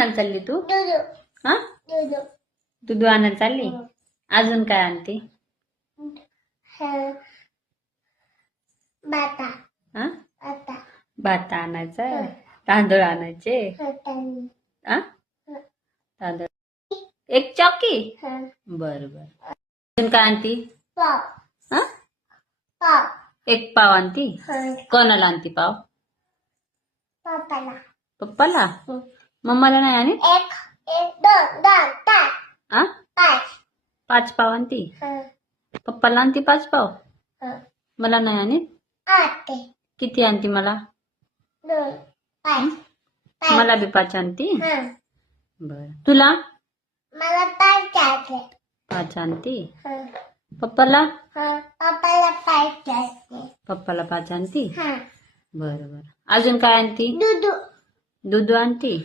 आणायला चालली तू? हा, दूध आणायला चालली. अजून काय आणते? हा, भात आणायचं, तांदूळ आणायचे. हा, तांदूळ, एक चॉकी. बर बर. अजून काय आणती? हा, एक पाव आणती. कोणाला आणती पाव? पप्पाला. मम्माला नाही आणि? आ? 5 पाव आणती. पप्पाला आणती 5 पाव. मला नाही आणि? किती आणती मला? मला बी 5 आणती. बर. तुला? मला 5 आणती. पप्पाला? पप्पाला 5 आणती. बर बर. अजून काय आणती? दूध आणती.